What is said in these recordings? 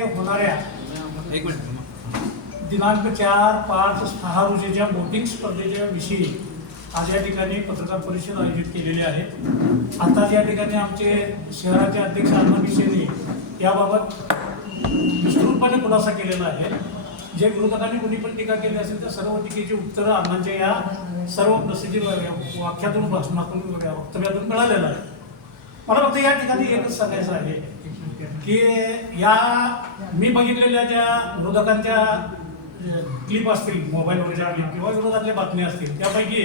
होणाऱ्या एक मिनिट दिनांक चार पाच सहा रोजीच्या बोटिंग स्पर्धेच्या विषयी आज या ठिकाणी पत्रकार परिषद आयोजित केलेली आहे आता या ठिकाणी आमचे शहराचे अध्यक्ष मिशेने याबाबत विस्तृतपणे खुलासा केलेला आहे. जे विरोधकांनी कुणी पण टीका केली असेल त्या सर्व टीकेची उत्तरं अण्णांच्या या सर्व प्रसिद्धी वाक्यातून भाषणातून वक्तव्यातून मिळालेलं आहे. मला फक्त या ठिकाणी एकच सांगायचं आहे की या मी बघितलेल्या ज्या विरोधकांच्या क्लिप असतील मोबाईलवर ज्या किंवा विरोधातल्या बातम्या असतील त्यापैकी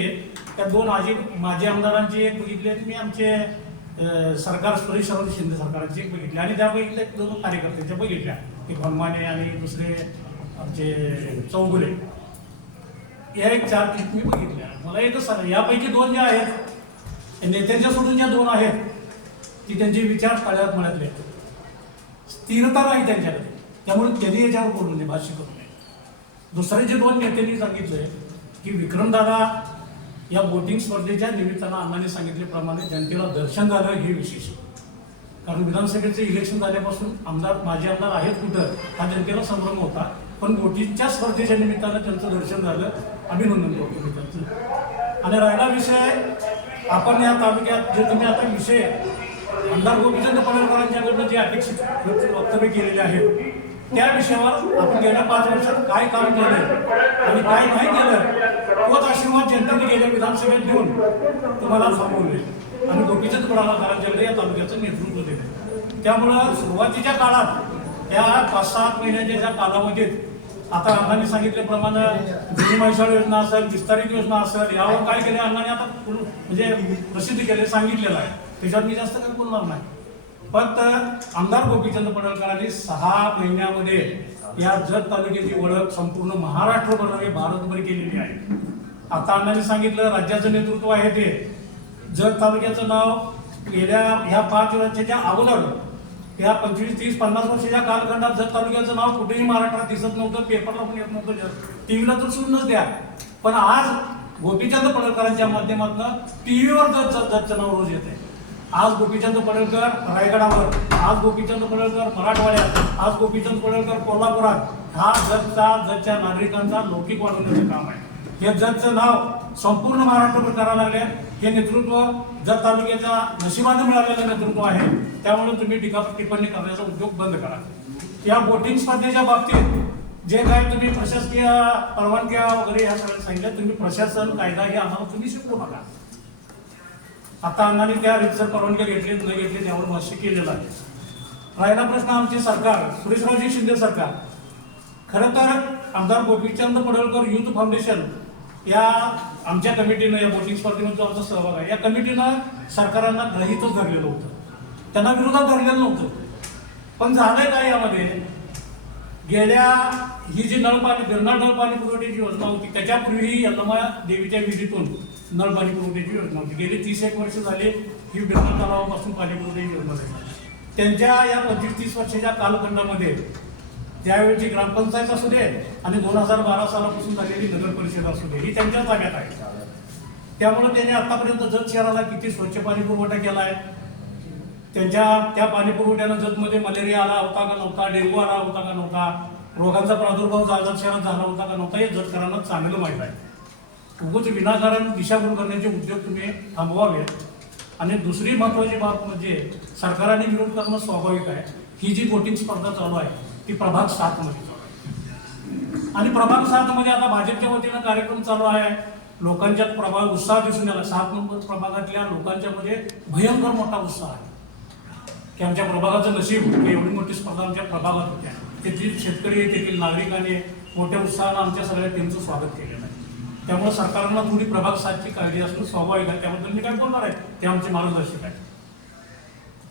त्या दोन आजी माजी आमदारांची एक बघितली आणि मी आमचे सरकार सुरेश शरद शिंदे सरकारांची एक बघितली. आणि त्या दोन कार्यकर्त्यांच्या बघितल्या. एक हनुमाने आणि दुसरे आमचे चौगुले. या एक चार क्लिप मी बघितल्या. मला एकच सांगा यापैकी दोन ज्या आहेत नेत्यांच्या सोडून ज्या दोन आहेत ती त्यांचे विचार काळ्यात मनातले आहेत. स्थिरता नाही त्यांच्याकडे. त्यामुळे त्यांनी याच्यावर बोलू नये भाष्य करू नये. दुसरे जे दोन नेत्यांनी सांगितलंय की विक्रमदादा या बोटिंग स्पर्धेच्या निमित्तानं अण्णांनी सांगितल्याप्रमाणे जनतेला दर्शन झालं हे विशेष. कारण विधानसभेचे इलेक्शन झाल्यापासून आमदार माजी आमदार आहेत कुठं हा जनतेला संभ्रम होता. पण बोटींच्या स्पर्धेच्या निमित्तानं त्यांचं दर्शन झालं. अभिनंदन करतो मी त्यांचं. आणि राहिला विषय आपण या तालुक्यात जे तुम्ही आता विषय आमदार गोपीचंद पडळकरांच्याकडनं जे अपेक्षित वक्तव्य केलेले आहेत त्या विषयावर आपण गेल्या पाच वर्षात काय काम केलं आणि काय नाही केलं तोच आशीर्वाद जनतेने गेल्या विधानसभेत देऊन तुम्हाला थांबवले आणि गोपीचंद पडळकरांच्याकडे या तालुक्याचं नेतृत्व दिलं त्यामुळं सुरुवातीच्या काळात या पाच सात महिन्याच्या ज्या कालावधीत आता अण्णांनी सांगितल्याप्रमाणे जुनी म्हैसाळ योजना असेल विस्तारित योजना असेल यावर काय केलं अण्णांनी आता म्हणजे प्रसिद्ध केले सांगितलेलं आहे. त्याच्यात मी जास्त काही बोलणार नाही फक्त आमदार गोपीचंद पडळकरांनी सहा महिन्यामध्ये या जत तालुक्याची ओळख संपूर्ण महाराष्ट्रभर नव्हे भारतभर केलेली आहे. आता अण्णांनी सांगितलं राज्याचं नेतृत्व आहे ते. जत तालुक्याचं नाव गेल्या ह्या पाच वर्षाच्या अगोदर या पंचवीस तीस पन्नास वर्षाच्या कालखंडात जत तालुक्याचं नाव कुठेही महाराष्ट्रात दिसत नव्हतं पेपरला पण येत नव्हतं टीव्हीला तर सोडूनच द्या. पण आज गोपीचंद पडळकरांच्या माध्यमातून टीव्हीवर जत जत- जतचं नाव रोज येते आज गोपीचंद पडळकर रायगडावर आज गोपीचंद पडळकर मराठवाड्यात आज गोपीचंद पडळकर कोल्हापुरात. हा जतचा जतच्या नागरिकांचा लौकिक वाढवण्याचं काम आहे. हे जतचं नाव संपूर्ण महाराष्ट्रभर करायला लागले. हे नेतृत्व जत तालुक्याच्या नशिबाने मिळालेलं नेतृत्व आहे. त्यामुळे तुम्ही टीका टिप्पणी करण्याचा उद्योग बंद करा. या बोटिंग स्पर्धेच्या बाबतीत जे काय तुम्ही प्रशासकीय परवानग्या वगैरे ह्या सगळ्या सांगितल्या तुम्ही प्रशासन कायदा हे आम्हाला तुम्ही शिकवू नका. आता अण्णांनी त्या रितसर परवानग्या घेतली न घेतली त्यावर भाष्य केलेलं आहे. राहिला प्रश्न आमचे सरकार सुरेशरावजी शिंदे सरकार. खरं तर आमदार गोपीचंद पडळकर युथ फाउंडेशन या आमच्या कमिटीनं या बोटिंग स्पर्धेमध्ये जो आमचा सहभाग आहे या कमिटीनं सरकारांना ग्रहितच धरलेलं होतं. त्यांना विरोधात धरलेलं नव्हतं. पण झालंय काय यामध्ये? गेल्या ही जी नळपाणी गंगा नळपाणी पुरवठ्याची योजना होती त्याच्यापूर्वी यलमा देवीच्या विहिरीतून नळपाणी पुरवठ्याची योजना होती गेली तीस एक वर्ष झाले ही व्यक्ती तलावापासून पाणी पुरवठ्याची योजना झाली त्यांच्या या पंचवीस तीस वर्षाच्या कालखंडामध्ये त्यावेळची ग्रामपंचायत असू दे आणि दोन हजार बारा सालापासून झालेली नगर परिषद असू दे ही त्यांच्या ताब्यात आहे. त्यामुळे त्यांनी आतापर्यंत जत शहराला किती स्वच्छ पाणी पुरवठा केला आहे? त्यांच्या त्या पाणी पुरवठ्यानं जतमध्ये मलेरिया आला होता का नव्हता? डेंग्यू आला होता का नव्हता? रोगांचा प्रादुर्भाव जालना शहरात झाला होता का नव्हता? हे जतकरांना चांगलं माहीत आहे. उगच विनाकारण दिशाभूल करण्याचे उद्योग तुम्ही थांबवावेत. आणि दुसरी महत्त्वाची बाब म्हणजे सरकाराने विरोध करणं स्वाभाविक आहे. ही जी वोटिंग स्पर्धा चालू आहे ती प्रभाग सातमध्ये चालू आहे. आणि प्रभाग सातमध्ये आता भाजपच्या वतीनं कार्यक्रम चालू आहे. लोकांच्यात प्रभाग उत्साह दिसून आला. सात नंबर प्रभागातल्या लोकांच्या मध्ये भयंकर मोठा उत्साह आहे. की आमच्या प्रभागाचं नशीब एवढी मोठी स्पर्धा आमच्या प्रभागात होत्या तेथील शेतकरी तेथील नागरिकांनी मोठ्या उत्साहानं आमच्या सगळ्या टीमचं स्वागत केलेलं आहे. त्यामुळे सरकारला थोडी प्रभाग सातची काळजी असणं स्वाभाविक आहे. त्याबद्दल मी काय बोलणार आहे? ते आमचे मार्गदर्शक आहे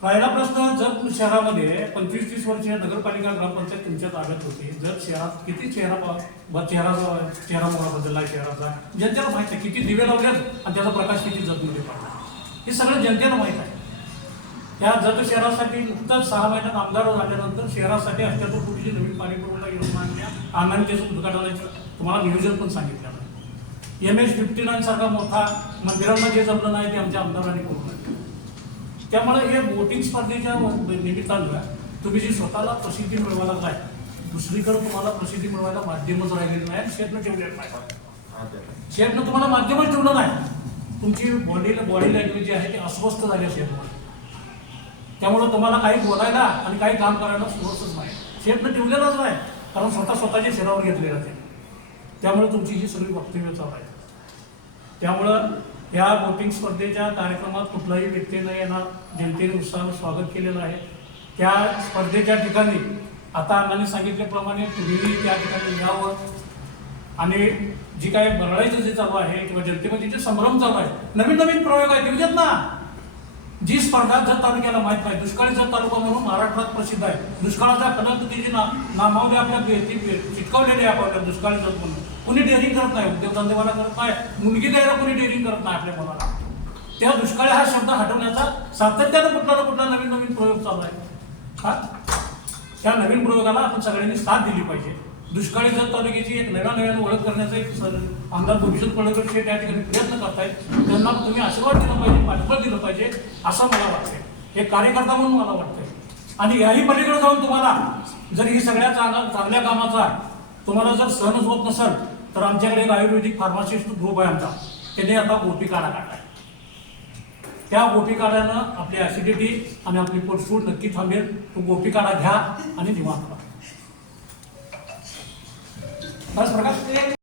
राहिला प्रश्न जत शहरामध्ये पंचवीस तीस वर्षीय नगरपालिका ग्रामपंचायत तुमच्या ताब्यात होती जत शहरात किती चेहरा ब- चेहराचा चेहरा मोहरा बदलला शहराचा जनतेला माहीत आहे किती दिवे लावले आणि त्याचा प्रकाश किती जतमध्ये पडला. हे सगळं जनतेला माहीत आहे. त्या जत शहरासाठी नुकताच सहा महिन्यात आमदार झाल्यानंतर शहरासाठी अठ्याहत्तर कोटीची नवीन पाणी पुरवठा योजना आणल्या. आनंद उद्घाटनाचं तुम्हाला नियोजन पण सांगितलं. एम एच फिफ्टी नाईन सारखा मोठा मंदिरांना जे जमलं नाही ते आमच्या आमदारांनी करून आणलं. त्यामुळे हे वोटिंग स्पर्धेच्या निमित्तानं तुम्ही जी स्वतःला प्रसिद्धी मिळवायला काय दुसरीकडे तुम्हाला प्रसिद्धी मिळवायला माध्यमच राहिलेलं नाही आणि शेतनं ठेवलेलं नाही. शेतनं तुम्हाला माध्यमच ठेवलं नाही. तुमची बॉडी बॉडी लँग्वेज जी आहे ती अस्वस्थ झाली आहे शेतमुळे. त्यामुळे तुम्हाला काही बोलायला आणि काही काम करायला सुरुवातच नाही. शेतनं ठेवलेलंच नाही कारण स्वतः स्वतःच्या शरीरावर घेतले जाते त्यामुळे तुमची ही सगळी वक्तव्य चालू आहे. त्यामुळं या बोटिंग स्पर्धेच्या कार्यक्रमात कुठलाही व्यक्ती न येणार जनतेने उत्साहानं स्वागत केलेलं आहे. त्या स्पर्धेच्या ठिकाणी आता अण्णांनी सांगितल्याप्रमाणे तुम्ही त्या ठिकाणी यावं. आणि जी काय बरळायचं जे चालू आहे किंवा जनतेमध्ये जे संभ्रम चालू आहे नवीन नवीन प्रयोग आहे ते ना. जी स्पर्धा जर तालुक्याला माहीत नाही दुष्काळी तालुका म्हणून महाराष्ट्रात प्रसिद्ध आहे. दुष्काळाच्या कलाकृतीची ना नामावली आपल्या बे- चिटकवलेली आहे आपल्या दुष्काळी जत म्हणून. कुणी डेअरिंग करत नाही? उद्योगधंदेवाला करत नाही. मुलगी द्यायला कुणी डेअरिंग करत नाही आपल्या मुलाला त्या दुष्काळी हा शब्द हटवण्याचा सातत्यानं कुठला ना कुठला नवीन नवीन प्रयोग चालू आहे. हा? त्या नवीन प्रयोगाला आपण सगळ्यांनी साथ दिली पाहिजे. दुष्काळी जत तालुक्याची एक नव्या नव्यानं ओळख करण्याचा एक सर- आमदार भविष्यात पडकर शेठ या ठिकाणी प्रयत्न करतायत. त्यांना तुम्ही आशीर्वाद दिला पाहिजे पाठबळ दिलं पाहिजे असं मला वाटतंय. हे कार्यकर्ता म्हणून मला वाटतंय. आणि याही पलीकडे जाऊन तुम्हाला जर ही सगळ्या चांगल्या चांगल्या कामाचा तुम्हाला जर सहनच होत नसेल तर आमच्याकडे एक आयुर्वेदिक फार्मासिस्ट ग्रुप आहे आमचा. त्याने आता गोपी काढा काढला त्या गोपी काढ्यानं आपली ऍसिडिटी आणि आपली पोटसूट नक्की थांबेल. तो गोपी काढा घ्या आणि निवांत राहा. बस प्रकाश